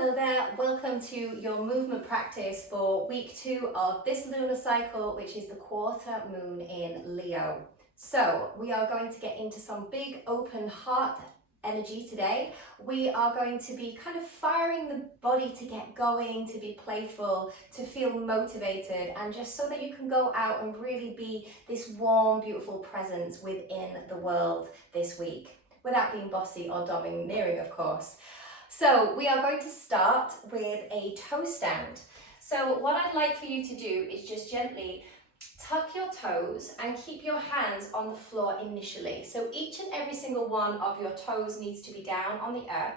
Hello there, welcome to your movement practice for week 2 of this lunar cycle, which is the quarter moon in Leo. So we are going to get into some big open heart energy today. We are going to be kind of firing the body to get going, to be playful, to feel motivated, and just so that you can go out and really be this warm, beautiful presence within the world this week, without being bossy or domineering, of course. So we are going to start with a toe stand. So what I'd like for you to do is just gently tuck your toes and keep your hands on the floor initially. So each and every single one of your toes needs to be down on the earth.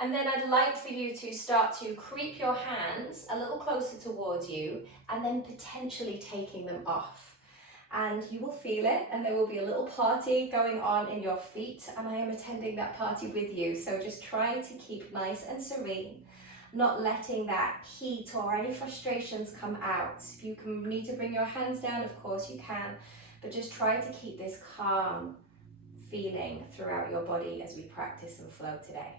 And then I'd like for you to start to creep your hands a little closer towards you and then potentially taking them off. And you will feel it, and there will be a little party going on in your feet, and I am attending that party with you. So just try to keep nice and serene, not letting that heat or any frustrations come out. If you need to bring your hands down, of course you can, but just try to keep this calm feeling throughout your body as we practice and flow today.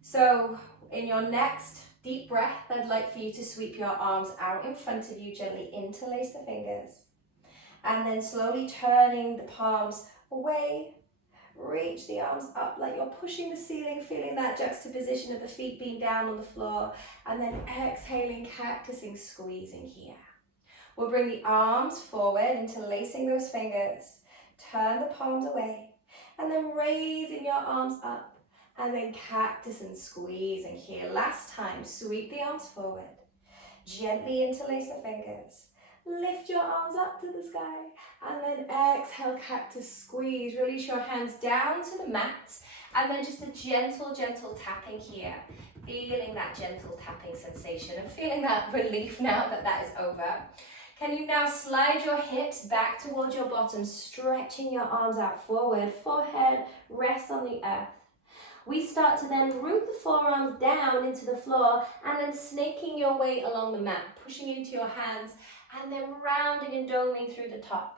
So in your next deep breath, I'd like for you to sweep your arms out in front of you, gently interlace the fingers, and then slowly turning the palms away. Reach the arms up like you're pushing the ceiling, feeling that juxtaposition of the feet being down on the floor, and then exhaling, cactusing, squeezing here. We'll bring the arms forward, interlacing those fingers, turn the palms away, and then raising your arms up. And then cactus and squeeze in here. Last time, sweep the arms forward. Gently interlace the fingers. Lift your arms up to the sky. And then exhale, cactus, squeeze. Release your hands down to the mat. And then just a gentle, gentle tapping here. Feeling that gentle tapping sensation and feeling that relief now that that is over. Can you now slide your hips back towards your bottom, stretching your arms out forward. Forehead rests on the earth. We start to then root the forearms down into the floor and then snaking your way along the mat, pushing into your hands and then rounding and doming through the top.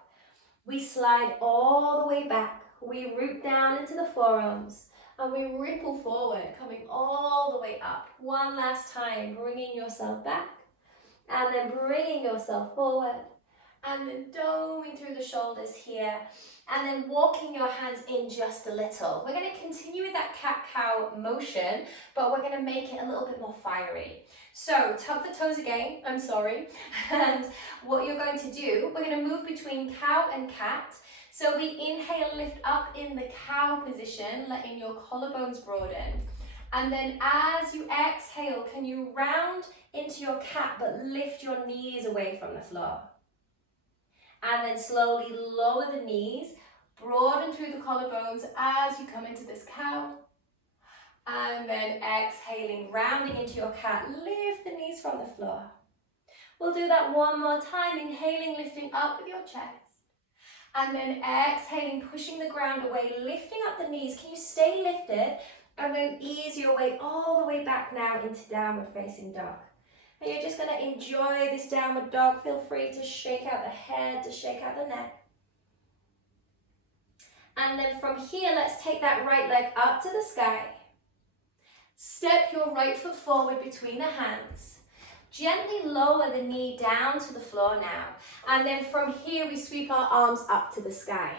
We slide all the way back. We root down into the forearms and we ripple forward, coming all the way up. One last time, bringing yourself back and then bringing yourself forward and then doming through the shoulders here. And then walking your hands in just a little. We're going to continue with that cat-cow motion, but we're going to make it a little bit more fiery. So tuck the toes again, I'm sorry. And what you're going to do, we're going to move between cow and cat. So we inhale, lift up in the cow position, letting your collarbones broaden. And then as you exhale, can you round into your cat, but lift your knees away from the floor. And then slowly lower the knees, broaden through the collarbones as you come into this cow. And then exhaling, rounding into your cat, lift the knees from the floor. We'll do that one more time, inhaling, lifting up with your chest. And then exhaling, pushing the ground away, lifting up the knees. Can you stay lifted? And then ease your way all the way back now into downward facing dog. And you're just going to enjoy this downward dog. Feel free to shake out the head, to shake out the neck. And then from here, let's take that right leg up to the sky. Step your right foot forward between the hands. Gently lower the knee down to the floor now. And then from here, we sweep our arms up to the sky.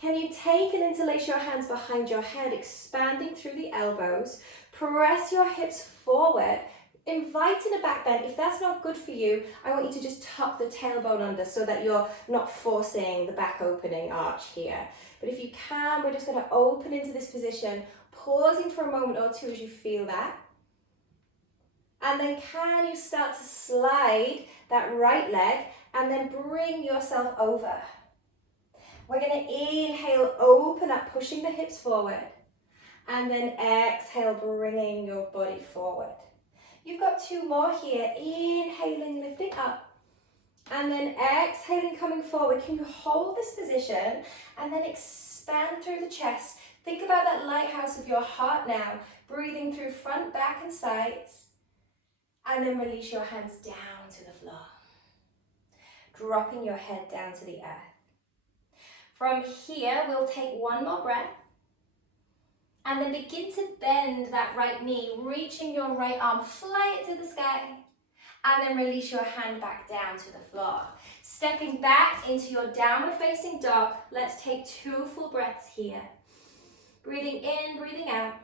Can you take and interlace your hands behind your head, expanding through the elbows. Press your hips forward. Inviting a back bend. If that's not good for you, I want you to just tuck the tailbone under so that you're not forcing the back opening arch here. But if you can, we're just going to open into this position, pausing for a moment or two as you feel that. And then can you start to slide that right leg and then bring yourself over. We're going to inhale, open up, pushing the hips forward. And then exhale, bringing your body forward. You've got 2 more here. Inhaling, lifting up. And then exhaling, coming forward. Can you hold this position and then expand through the chest? Think about that lighthouse of your heart now. Breathing through front, back and sides. And then release your hands down to the floor. Dropping your head down to the earth. From here, we'll take one more breath. And then begin to bend that right knee, reaching your right arm, fly it to the sky. And then release your hand back down to the floor. Stepping back into your downward facing dog. Let's take 2 full breaths here. Breathing in, breathing out.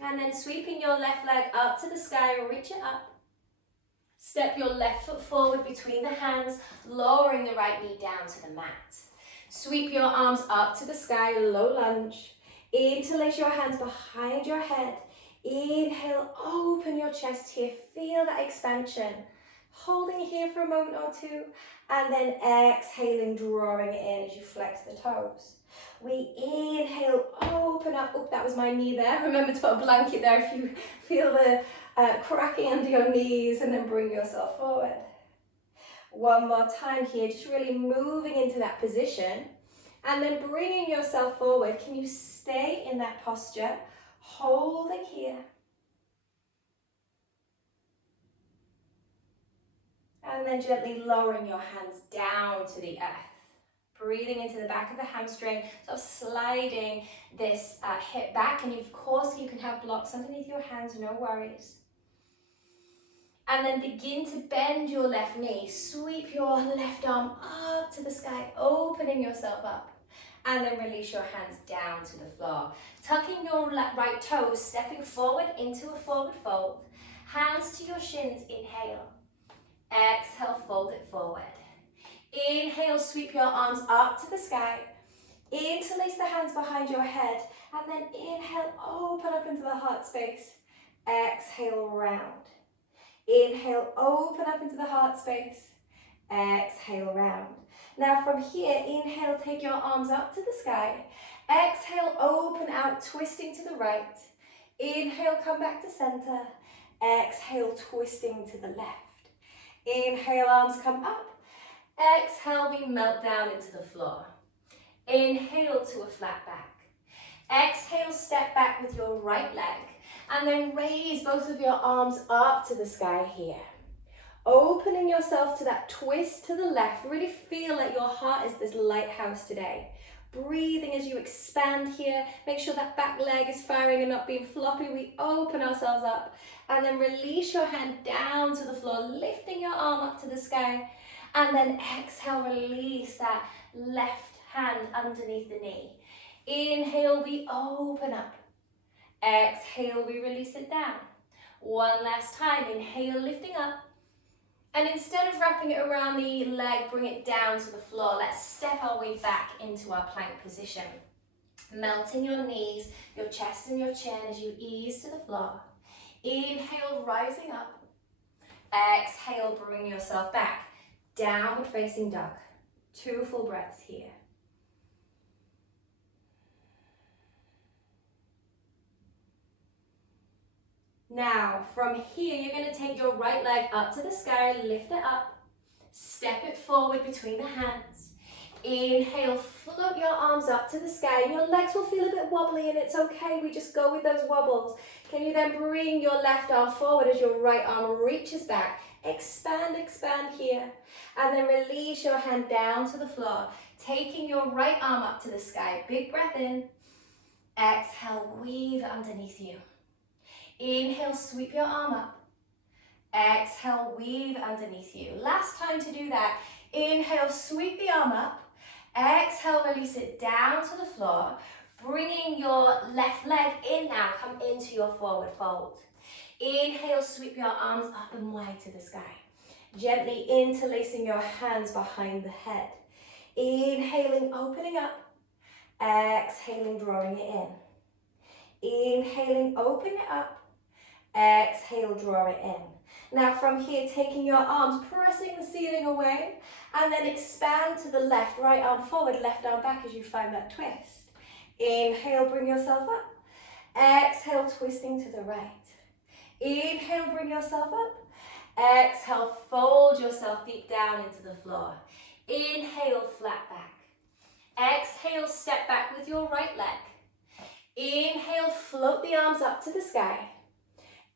And then sweeping your left leg up to the sky, reach it up. Step your left foot forward between the hands, lowering the right knee down to the mat. Sweep your arms up to the sky, low lunge. Interlace your hands behind your head. Inhale, open your chest here, feel that expansion. Holding here for a moment or two, and then exhaling, drawing it in as you flex the toes. We inhale, open up. Oh, that was my knee there. Remember to put a blanket there if you feel the cracking under your knees, and then bring yourself forward. One more time here, just really moving into that position, and then bringing yourself forward. Can you stay in that posture? Holding here. And then gently lowering your hands down to the earth. Breathing into the back of the hamstring, sort of sliding this hip back. And of course, you can have blocks underneath your hands, no worries. And then begin to bend your left knee. Sweep your left arm up to the sky, opening yourself up. And then release your hands down to the floor. Tucking your right toes, stepping forward into a forward fold. Hands to your shins, inhale. Exhale, fold it forward. Inhale, sweep your arms up to the sky. Interlace the hands behind your head. And then inhale, open up into the heart space. Exhale, round. Inhale, open up into the heart space. Exhale, round. Now from here, inhale, take your arms up to the sky. Exhale, open out, twisting to the right. Inhale, come back to center. Exhale, twisting to the left. Inhale, arms come up. Exhale, we melt down into the floor. Inhale to a flat back. Exhale, step back with your right leg. And then raise both of your arms up to the sky here. Opening yourself to that twist to the left. Really feel like your heart is this lighthouse today. Breathing as you expand here. Make sure that back leg is firing and not being floppy. We open ourselves up. And then release your hand down to the floor, lifting your arm up to the sky. And then exhale, release that left hand underneath the knee. Inhale, we open up. Exhale, we release it down. One last time. Inhale, lifting up. And instead of wrapping it around the leg, bring it down to the floor. Let's step our way back into our plank position. Melting your knees, your chest and your chin as you ease to the floor. Inhale, rising up. Exhale, bring yourself back. Downward facing dog. 2 full breaths here. Now, from here, you're going to take your right leg up to the sky, lift it up, step it forward between the hands. Inhale, float your arms up to the sky, and your legs will feel a bit wobbly, and it's okay, we just go with those wobbles. Can you then bring your left arm forward as your right arm reaches back? Expand, expand here, and then release your hand down to the floor, taking your right arm up to the sky. Big breath in. Exhale, weave it underneath you. Inhale, sweep your arm up. Exhale, weave underneath you. Last time to do that. Inhale, sweep the arm up. Exhale, release it down to the floor. Bringing your left leg in now. Come into your forward fold. Inhale, sweep your arms up and wide to the sky. Gently interlacing your hands behind the head. Inhaling, opening up. Exhaling, drawing it in. Inhaling, open it up. Exhale, draw it in. Now from here, taking your arms, pressing the ceiling away, and then expand to the left, right arm forward, left arm back as you find that twist. Inhale, bring yourself up. Exhale, twisting to the right. Inhale, bring yourself up. Exhale, fold yourself deep down into the floor. Inhale, flat back. Exhale, step back with your right leg. Inhale, float the arms up to the sky.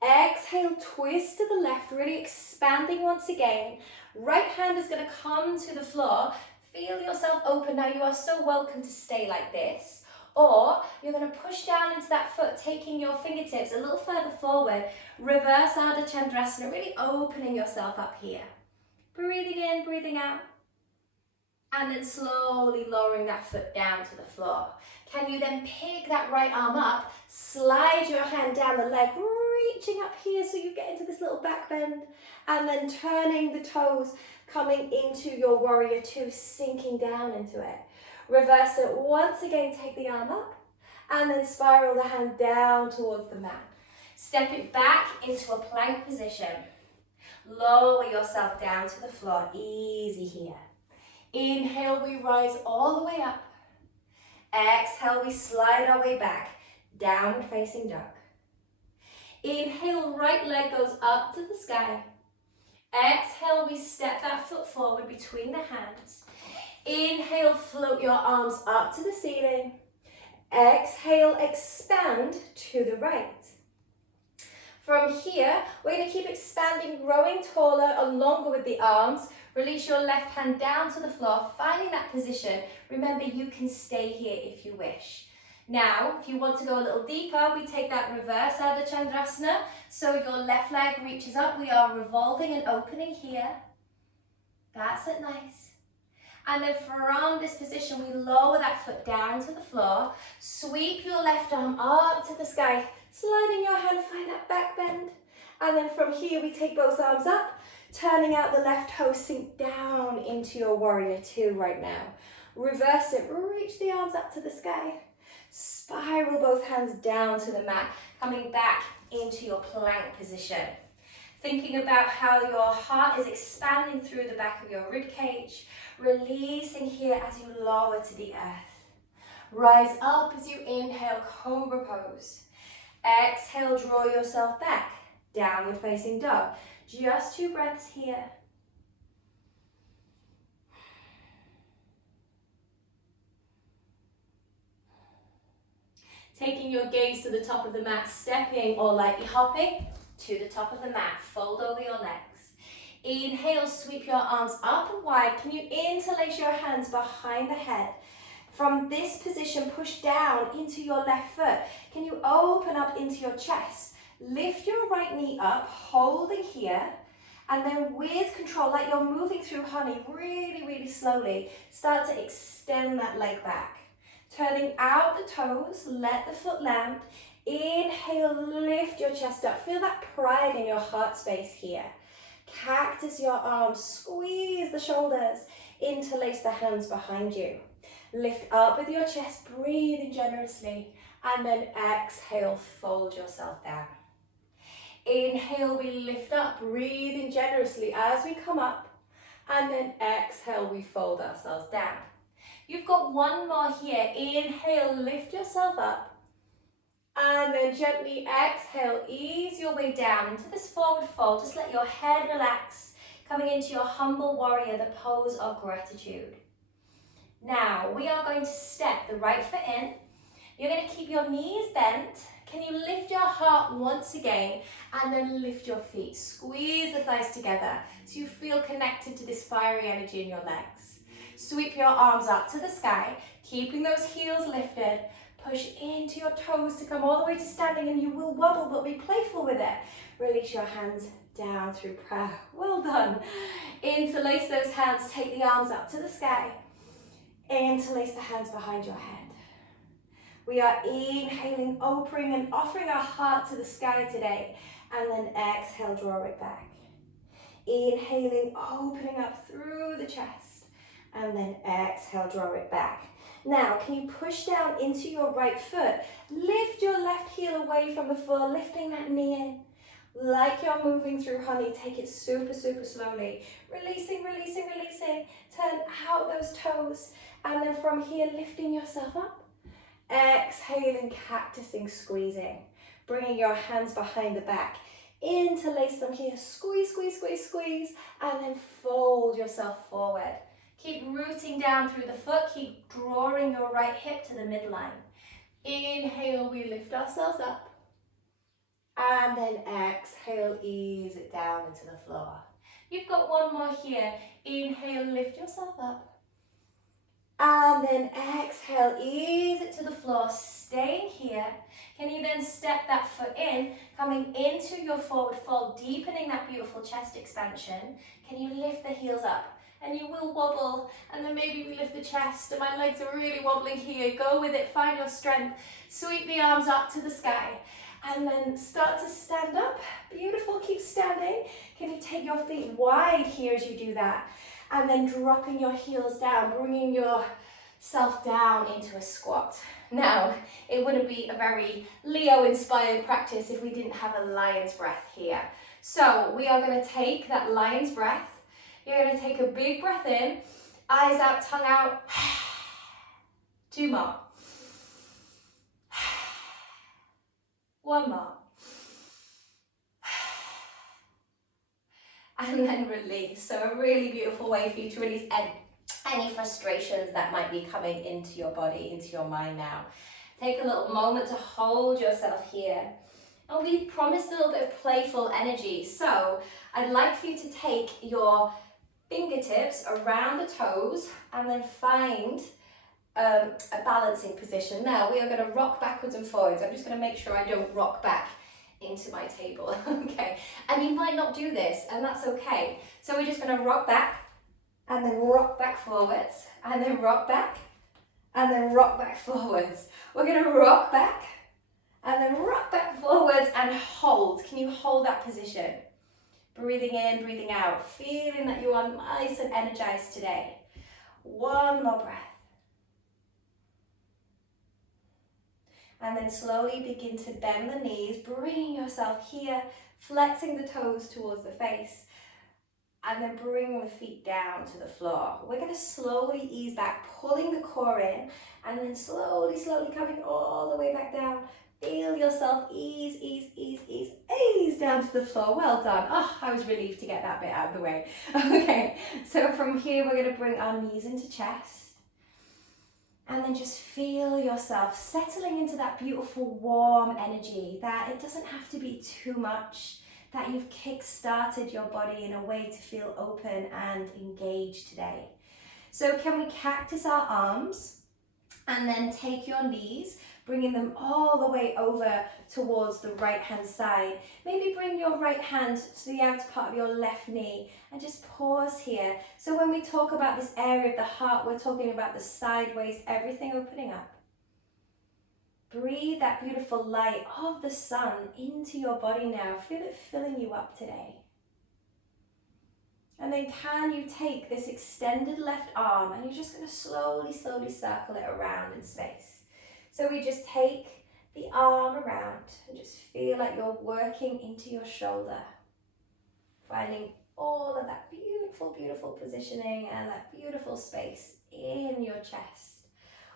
Exhale, twist to the left, really expanding once again. Right hand is going to come to the floor. Feel yourself open. Now you are so welcome to stay like this. Or you're going to push down into that foot, taking your fingertips a little further forward. Reverse Ardha Chandrasana, really opening yourself up here. Breathing in, breathing out. And then slowly lowering that foot down to the floor. Can you then pick that right arm up, slide your hand down the leg, reaching up here so you get into this little back bend, and then turning the toes, coming into your warrior two, sinking down into it. Reverse it once again, take the arm up, and then spiral the hand down towards the mat. Step it back into a plank position. Lower yourself down to the floor, easy here. Inhale, we rise all the way up. Exhale, we slide our way back, downward facing dog. Inhale, right leg goes up to the sky. Exhale, we step that foot forward between the hands. Inhale, float your arms up to the ceiling. Exhale, expand to the right. From here, we're going to keep expanding, growing taller and longer with the arms. Release your left hand down to the floor, finding that position. Remember, you can stay here if you wish. Now, if you want to go a little deeper, we take that reverse Ardha Chandrasana. So your left leg reaches up. We are revolving and opening here. That's it, nice. And then from this position, we lower that foot down to the floor. Sweep your left arm up to the sky. Sliding your hand, find that back bend. And then from here, we take both arms up, turning out the left toe, sink down into your warrior two right now. Reverse it, reach the arms up to the sky. Spiral both hands down to the mat, coming back into your plank position. Thinking about how your heart is expanding through the back of your rib cage, releasing here as you lower to the earth. Rise up as you inhale, cobra pose. Exhale, draw yourself back, downward facing dog. Just 2 breaths here. Taking your gaze to the top of the mat, stepping or lightly hopping to the top of the mat. Fold over your legs. Inhale, sweep your arms up and wide. Can you interlace your hands behind the head? From this position, push down into your left foot. Can you open up into your chest? Lift your right knee up, holding here. And then with control, like you're moving through honey, really, really slowly, start to extend that leg back. Turning out the toes, let the foot land. Inhale, lift your chest up. Feel that pride in your heart space here. Cactus your arms, squeeze the shoulders, interlace the hands behind you. Lift up with your chest, breathing generously, and then exhale, fold yourself down. Inhale, we lift up, breathing generously as we come up, and then exhale, we fold ourselves down. You've got one more here. Inhale, lift yourself up, and then gently exhale, ease your way down into this forward fold. Just let your head relax, coming into your humble warrior, the pose of gratitude. Now, we are going to step the right foot in. You're going to keep your knees bent. Can you lift your heart once again and then lift your feet? Squeeze the thighs together so you feel connected to this fiery energy in your legs. Sweep your arms up to the sky, keeping those heels lifted. Push into your toes to come all the way to standing, and you will wobble, but be playful with it. Release your hands down through prayer. Well done. Interlace those hands, take the arms up to the sky. Interlace the hands behind your head. We are inhaling, opening and offering our heart to the sky today. And then exhale, draw it back. Inhaling, opening up through the chest. And then exhale, draw it back. Now, can you push down into your right foot? Lift your left heel away from the floor, lifting that knee in. Like you're moving through honey, take it super, super slowly. Releasing, releasing, releasing. Turn out those toes. And then from here, lifting yourself up. Exhaling, cactusing, squeezing. Bringing your hands behind the back. Interlace them here. Squeeze, squeeze, squeeze, squeeze. And then fold yourself forward. Keep rooting down through the foot. Keep drawing your right hip to the midline. Inhale, we lift ourselves up. And then exhale, ease it down into the floor. You've got one more here. Inhale, lift yourself up. And then exhale, ease it to the floor, staying here. Can you then step that foot in, coming into your forward fold, deepening that beautiful chest expansion? Can you lift the heels up? And you will wobble, and then maybe we lift the chest, and my legs are really wobbling here. Go with it, find your strength. Sweep the arms up to the sky, and then start to stand up. Beautiful, keep standing. Can you take your feet wide here as you do that? And then dropping your heels down, bringing yourself down into a squat. Now, it wouldn't be a very Leo-inspired practice if we didn't have a lion's breath here. So we are going to take that lion's breath. You're going to take a big breath in, eyes out, tongue out. 2 more. 1 more. And then release. So a really beautiful way for you to release any frustrations that might be coming into your body, into your mind now. Take a little moment to hold yourself here. And we promised a little bit of playful energy. So I'd like for you to take your fingertips around the toes and then find a balancing position. Now we are going to rock backwards and forwards. I'm just going to make sure I don't rock back into my table. Okay, and you might not do this, and that's okay. So we're just going to rock back and then rock back forwards and then rock back and then rock back forwards. We're going to rock back and then rock back forwards and hold. Can you hold that position? Breathing in, breathing out, feeling that you are nice and energized today. 1 more breath. And then slowly begin to bend the knees, bringing yourself here, flexing the toes towards the face, and then bringing the feet down to the floor. We're going to slowly ease back, pulling the core in, and then slowly coming all the way back down. Feel yourself ease, ease, ease, ease, ease down to the floor. Well done. Oh, I was relieved to get that bit out of the way. Okay, so from here, we're going to bring our knees into chest. And then just feel yourself settling into that beautiful warm energy, that it doesn't have to be too much, that you've kick-started your body in a way to feel open and engaged today. So can we cactus our arms and then take your knees, bringing them all the way over towards the right hand side. Maybe bring your right hand to the outer part of your left knee and just pause here. So when we talk about this area of the heart, we're talking about the sideways, everything opening up. Breathe that beautiful light of the sun into your body now. Feel it filling you up today. And then can you take this extended left arm and you're just going to slowly circle it around in space. So we just take the arm around and just feel like you're working into your shoulder. Finding all of that beautiful, beautiful positioning and that beautiful space in your chest.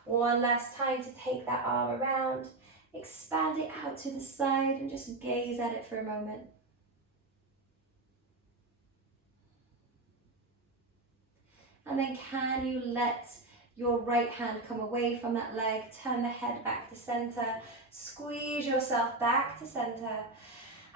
One last time to take that arm around, expand it out to the side and just gaze at it for a moment. And then can you let your right hand come away from that leg, turn the head back to center, squeeze yourself back to center,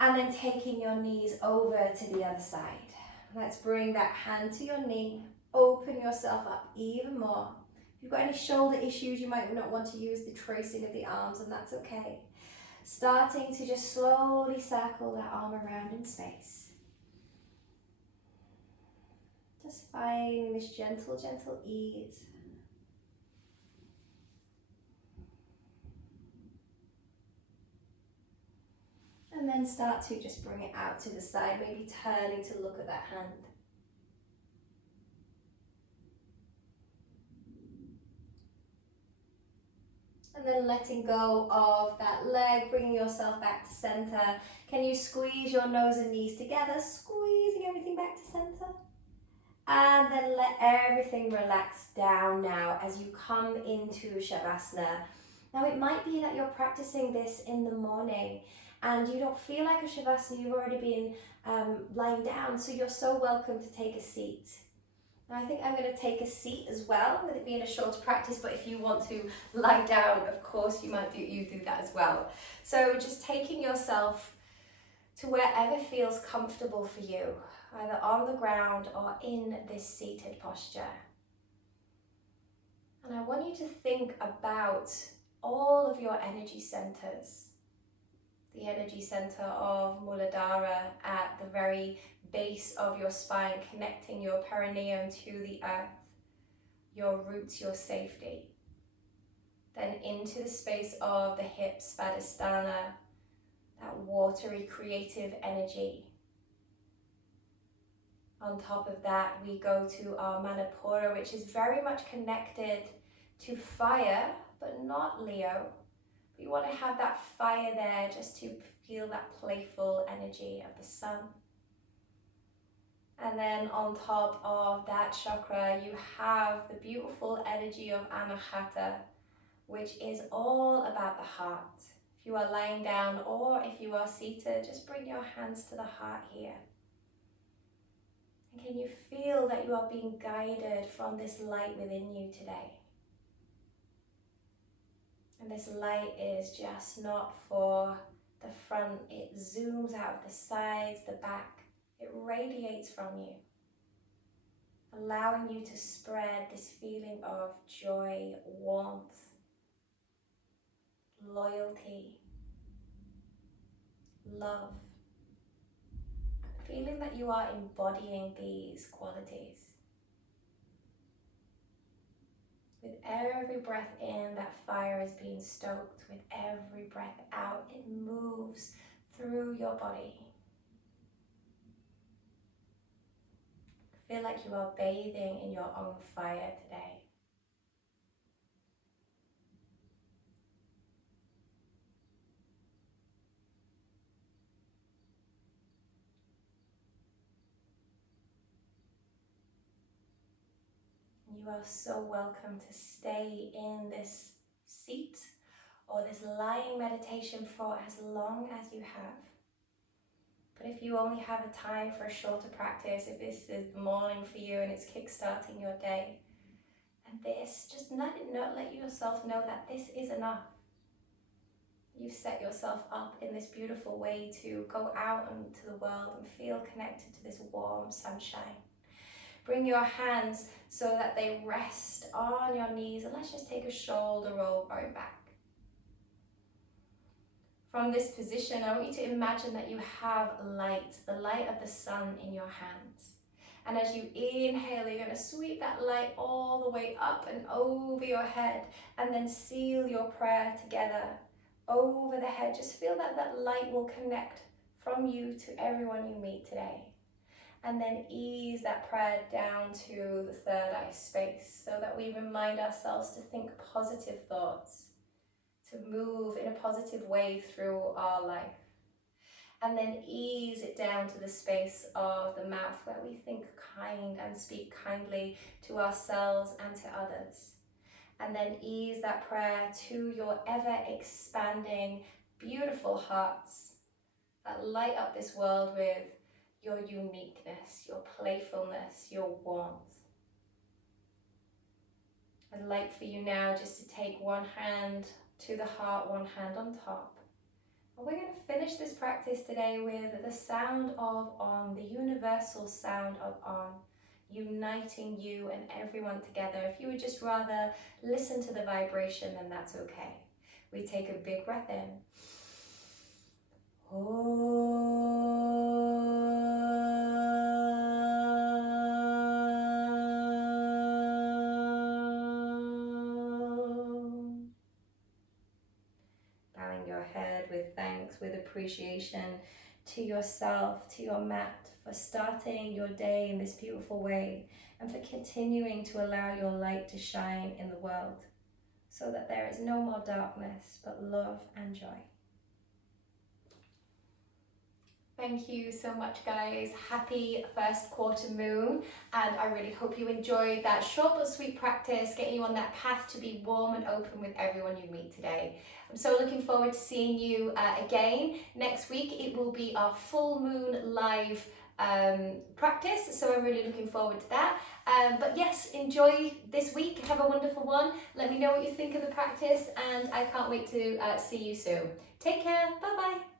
and then taking your knees over to the other side. Let's bring that hand to your knee, open yourself up even more. If you've got any shoulder issues, you might not want to use the tracing of the arms, and that's okay. Starting to just slowly circle that arm around in space. Just finding this gentle, gentle ease. And then start to just bring it out to the side, maybe turning to look at that hand. And then letting go of that leg, bringing yourself back to center. Can you squeeze your nose and knees together, squeezing everything back to center? And then let everything relax down now as you come into Shavasana. Now it might be that you're practicing this in the morning and you don't feel like a Shavasana, you've already been lying down, so you're so welcome to take a seat. Now I think I'm going to take a seat as well, with it being a shorter practice, but if you want to lie down, of course you do that as well. So just taking yourself to wherever feels comfortable for you, either on the ground or in this seated posture. And I want you to think about all of your energy centers. The energy center of Muladhara at the very base of your spine, connecting your perineum to the earth, your roots, your safety. Then into the space of the hips, Svadhisthana, that watery creative energy. On top of that, we go to our Manipura, which is very much connected to fire, but not Leo. We want to have that fire there just to feel that playful energy of the sun. And then on top of that chakra, you have the beautiful energy of Anahata, which is all about the heart. If you are lying down or if you are seated, just bring your hands to the heart here. And can you feel that you are being guided from this light within you today? And this light is just not for the front, it zooms out of the sides, the back, it radiates from you, allowing you to spread this feeling of joy, warmth, loyalty, love, feeling that you are embodying these qualities. With every breath in, that fire is being stoked. With every breath out, it moves through your body. Feel like you are bathing in your own fire today. You are so welcome to stay in this seat or this lying meditation for as long as you have. But if you only have a time for a shorter practice, if this is the morning for you and it's kickstarting your day, and this, just let yourself know that this is enough. You've set yourself up in this beautiful way to go out into the world and feel connected to this warm sunshine. Bring your hands so that they rest on your knees, and let's just take a shoulder roll going back. From this position, I want you to imagine that you have light, the light of the sun in your hands. And as you inhale, you're going to sweep that light all the way up and over your head, and then seal your prayer together over the head. Just feel that that light will connect from you to everyone you meet today. And then ease that prayer down to the third eye space so that we remind ourselves to think positive thoughts, to move in a positive way through our life. And then ease it down to the space of the mouth where we think kind and speak kindly to ourselves and to others. And then ease that prayer to your ever expanding, beautiful hearts that light up this world with your uniqueness, your playfulness, your warmth. I'd like for you now just to take one hand to the heart, one hand on top. And we're going to finish this practice today with the sound of Om, the universal sound of Om, uniting you and everyone together. If you would just rather listen to the vibration, then that's okay. We take a big breath in. Bowing your head with thanks, with appreciation to yourself, to your mat, for starting your day in this beautiful way and for continuing to allow your light to shine in the world so that there is no more darkness but love and joy. Thank you so much, guys. Happy first quarter moon, and I really hope you enjoyed that short but sweet practice, getting you on that path to be warm and open with everyone you meet today. I'm so looking forward to seeing you again next week. It will be our full moon live practice, so I'm really looking forward to that. But yes, enjoy this week. Have a wonderful one. Let me know what you think of the practice, and I can't wait to see you soon. Take care. Bye bye.